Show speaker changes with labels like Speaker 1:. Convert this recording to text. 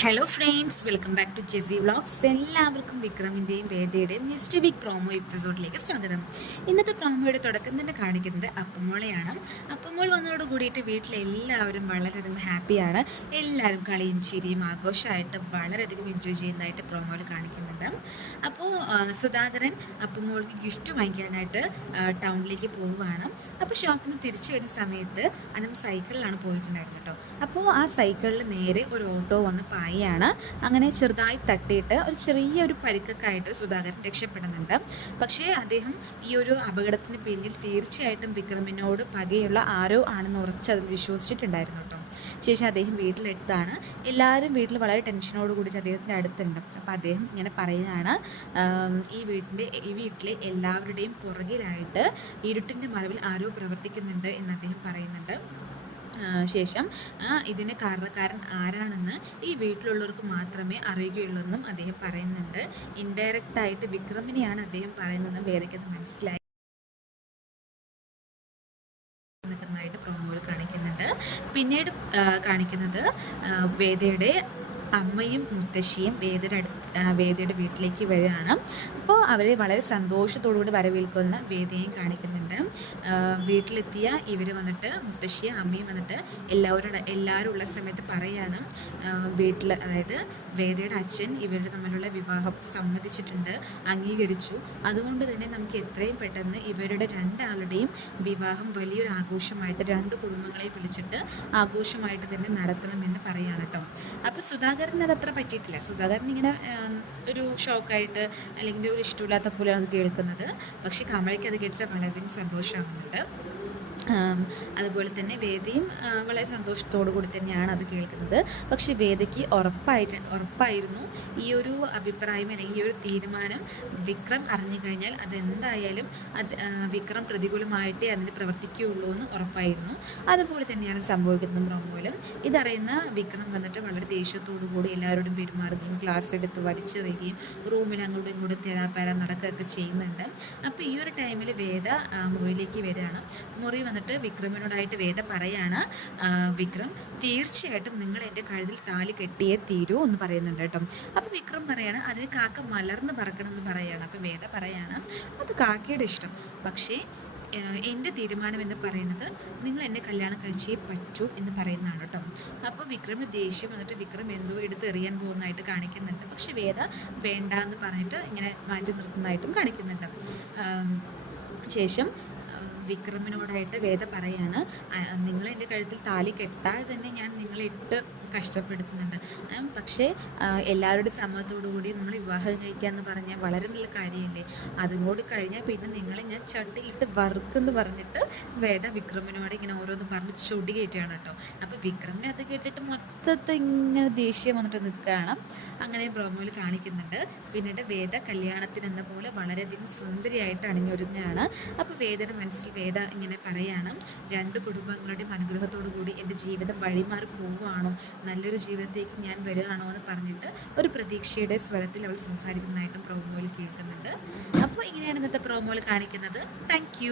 Speaker 1: Hello friends welcome back to JC vlogs എല്ലാവർക്കും വിക്രമിന്റെയും വേദയുടെയും മിസ്റ്റർ ബിഗ് പ്രോമോ എപ്പിസോഡിലേക്ക് സ്വാഗതം. ഇന്നത്തെ പ്രോമോയുടെ തുടക്കം തന്നെ കാണിക്കുന്നത് അപ്പമോളെയാണ്. അപ്പമോൾ വന്നതോട് കൂടിയിട്ട് വീട്ടിലെ എല്ലാവരും വളരെയധികം ഹാപ്പിയാണ് എല്ലാവരും കളിയും ചിരിയും ആഘോഷമായിട്ട് വളരെയധികം എൻജോയ് ചെയ്യുന്നതായിട്ട് പ്രോമോയിൽ കാണിക്കുന്നുണ്ട്. അപ്പോൾ സുധാകരൻ അപ്പമോൾക്ക് ഗിഫ്റ്റ് വാങ്ങിക്കാനായിട്ട് ടൗണിലേക്ക് പോവുകയാണ്. അപ്പോൾ ഷോപ്പിൽ നിന്ന് തിരിച്ചു വരുന്ന സമയത്ത് അനം സൈക്കിളിലാണ് പോയിട്ടുണ്ടായിരുന്നത് കേട്ടോ. അപ്പോൾ ആ സൈക്കിളിൽ നേരെ ഒരു ഓട്ടോ വന്ന് പായാണ് അങ്ങനെ ചെറുതായി തട്ടിയിട്ട് ഒരു ചെറിയൊരു പരിക്കൊക്കെ ആയിട്ട് സുധാകരൻ രക്ഷപ്പെടുന്നുണ്ട്. പക്ഷേ അദ്ദേഹം ഈ ഒരു അപകടത്തിന് പിന്നിൽ തീർച്ചയായിട്ടും വിക്രമിനോട് പകയുള്ള ആരോ ആണെന്ന് ഉറച്ച് അതിൽ വിശ്വസിച്ചിട്ടുണ്ടായിരുന്നു കേട്ടോ. ശേഷം അദ്ദേഹം വീട്ടിലെടുത്താണ് എല്ലാവരും വീട്ടിൽ വളരെ ടെൻഷനോട് കൂടിയിട്ട് അദ്ദേഹത്തിന്റെ അടുത്തുണ്ട്. അപ്പോൾ അദ്ദേഹം ഇങ്ങനെ പറയുകയാണ് ഈ വീട്ടിന്റെ ഈ വീട്ടിലെ എല്ലാവരുടെയും പുറകിലായിട്ട് ഇരുട്ടിന്റെ മറവിൽ ആരോ പ്രവർത്തിക്കുന്നുണ്ട് എന്ന് അദ്ദേഹം പറയുന്നുണ്ട്. ശേഷം ഇതിന് കാരണക്കാരൻ ആരാണെന്ന് ഈ വീട്ടിലുള്ളവർക്ക് മാത്രമേ അറിയുകയുള്ളൂ എന്നും അദ്ദേഹം പറയുന്നുണ്ട്. ഇൻഡയറക്റ്റ് ആയിട്ട് വിക്രമിനെയാണ് അദ്ദേഹം പറയുന്നതെന്ന് വേദയ്ക്കത് മനസ്സിലായി. ായിട്ട് പ്രോമോയിൽ കാണിക്കുന്നുണ്ട്. പിന്നീട് കാണിക്കുന്നത് വേദയുടെ അമ്മയും മുത്തശ്ശിയും വേദയുടെ വേദയുടെ വീട്ടിലേക്ക് വരികയാണ്. അപ്പോൾ അവരെ വളരെ സന്തോഷത്തോടുകൂടി വരവേൽക്കുന്ന വേദയും കാണിക്കുന്നുണ്ട്. വീട്ടിലെത്തിയ ഇവർ വന്നിട്ട് മുത്തശ്ശിയും അമ്മയും വന്നിട്ട് എല്ലാവരും എല്ലാവരും ഉള്ള സമയത്ത് പറയാണ്. വീട്ടിൽ അതായത് വേദയുടെ അച്ഛൻ ഇവരുടെ തമ്മിലുള്ള വിവാഹം സമ്മതിച്ചിട്ടുണ്ട് അംഗീകരിച്ചു. അതുകൊണ്ട് തന്നെ നമുക്ക് എത്രയും പെട്ടെന്ന് ഇവരുടെ രണ്ടാളുടെയും വിവാഹം വലിയൊരു ആഘോഷമായിട്ട് രണ്ട് കുടുംബങ്ങളെ വിളിച്ചിട്ട് ആഘോഷമായിട്ട് തന്നെ നടത്തണമെന്ന് പറയാണ് കേട്ടോ. അപ്പോൾ സുധാകരന് അത് അത്ര പറ്റിയിട്ടില്ല. സുധാകരൻ ഇങ്ങനെ ഒരു ഷോക്കായിട്ട് അല്ലെങ്കിൽ ഒരു ഇഷ്ടമില്ലാത്ത പോലെയാണ് കേൾക്കുന്നത്. പക്ഷേ കമലയ്ക്ക് അത് കേട്ടിട്ട് വളരെയധികം സന്തോഷമാകുന്നുണ്ട്. അതുപോലെ തന്നെ വേദിയും വളരെ സന്തോഷത്തോടു കൂടി തന്നെയാണ് അത് കേൾക്കുന്നത്. പക്ഷേ വേദയ്ക്ക് ഉറപ്പായിട്ട് ഉറപ്പായിരുന്നു ഈ ഒരു അഭിപ്രായം അല്ലെങ്കിൽ ഈ ഒരു തീരുമാനം വിക്രം അറിഞ്ഞു കഴിഞ്ഞാൽ അതെന്തായാലും അത് വിക്രം പ്രതികൂലമായിട്ടേ അതിന് പ്രവർത്തിക്കുകയുള്ളൂ എന്ന് ഉറപ്പായിരുന്നു. അതുപോലെ തന്നെയാണ് സംഭവിക്കുന്നത് ബ്രോമോയിലും ഇതറിയുന്ന വിക്രം വന്നിട്ട് വളരെ ദേഷ്യത്തോടു കൂടി എല്ലാവരോടും പെരുമാറുകയും ക്ലാസ് എടുത്ത് വലിച്ചെറിയുകയും റൂമിൽ അങ്ങോട്ടും ഇങ്ങോട്ടും തെരാപ്പാര നടക്കുകയൊക്കെ ചെയ്യുന്നുണ്ട്. അപ്പോൾ ഈ ഒരു ടൈമിൽ വേദ മുറിയിലേക്ക് വരികയാണ്. മുറി വന്നിട്ട് വിക്രമിനോടായിട്ട് വേദ പറയാണ് വിക്രം തീർച്ചയായിട്ടും നിങ്ങൾ എന്റെ കഴുതിൽ താലി കെട്ടിയേ തീരൂ എന്ന് പറയുന്നുണ്ട് കേട്ടോ. അപ്പോൾ വിക്രം പറയാണ് അതിന് കാക്ക മലർന്ന് പറക്കണം എന്ന് പറയാണ്. അപ്പോൾ വേദ പറയാണ് അത് കാക്കയുടെ ഇഷ്ടം. പക്ഷേ എന്റെ തീരുമാനം എന്ന് പറയുന്നത് നിങ്ങൾ എന്നെ കല്യാണം കഴിച്ചേ പറ്റൂ എന്ന് പറയുന്നതാണ് കേട്ടോ. അപ്പോൾ വിക്രമിന് ദേഷ്യം വന്നിട്ട് വിക്രം എന്തോ എടുത്ത് എറിയാൻ പോകുന്നതായിട്ട് കാണിക്കുന്നുണ്ട്. പക്ഷെ വേദ വേണ്ട എന്ന് പറഞ്ഞിട്ട് ഇങ്ങനെ മാറ്റി നിർത്തുന്നതായിട്ടും കാണിക്കുന്നുണ്ട്. ശേഷം വിക്രമിനോടായിട്ട് വേദ പറയാണ്. നിങ്ങൾ എന്റെ കഴുത്തിൽ താലി കെട്ടാതെ തന്നെ ഞാൻ നിങ്ങളെ ഇട്ട് കഷ്ടപ്പെടുത്തുന്നുണ്ട്. പക്ഷേ എല്ലാവരുടെ സമ്മതത്തോടു കൂടി നമ്മൾ വിവാഹം കഴിക്കുക എന്ന് പറഞ്ഞാൽ വളരെ നല്ല കാര്യമല്ലേ? അതും കൂടി കഴിഞ്ഞാൽ പിന്നെ നിങ്ങളെ ഞാൻ ചട്ടിയിലിട്ട് വറുക്കെന്ന് പറഞ്ഞിട്ട് വേദ വിക്രമിനോട് ഇങ്ങനെ ഓരോന്ന് പറഞ്ഞ് ചൊടി കയറ്റുകയാണ് കേട്ടോ. അപ്പോൾ വിക്രമിനെ അത് കേട്ടിട്ട് മൊത്തത്തിൽ ഇങ്ങനെ ദേഷ്യം വന്നിട്ട് നിൽക്കുകയാണ്. അങ്ങനെ ബ്രോമോയിൽ കാണിക്കുന്നുണ്ട്. പിന്നീട് വേദ കല്യാണത്തിനെന്ന പോലെ വളരെയധികം സുന്ദരിയായിട്ട് അണിഞ്ഞൊരുങ്ങുകയാണ്. അപ്പോൾ വേദന മനസ്സിൽ വേദ ഇങ്ങനെ പറയാണ് രണ്ട് കുടുംബങ്ങളുടെയും അനുഗ്രഹത്തോടു കൂടി എന്റെ ജീവിതം വഴിമാറി പോവുകയാണോ? നല്ലൊരു ജീവിതത്തേക്ക് ഞാൻ വരികയാണോ? എന്ന് പറഞ്ഞിട്ട് ഒരു പ്രതീക്ഷയുടെ സ്വരത്തിൽ അവൾ സംസാരിക്കുന്നതായിട്ടും പ്രോമോയിൽ കേൾക്കുന്നുണ്ട്. അപ്പോൾ ഇങ്ങനെയാണ് ഇന്നത്തെ പ്രോമോയിൽ കാണിക്കുന്നത്. താങ്ക്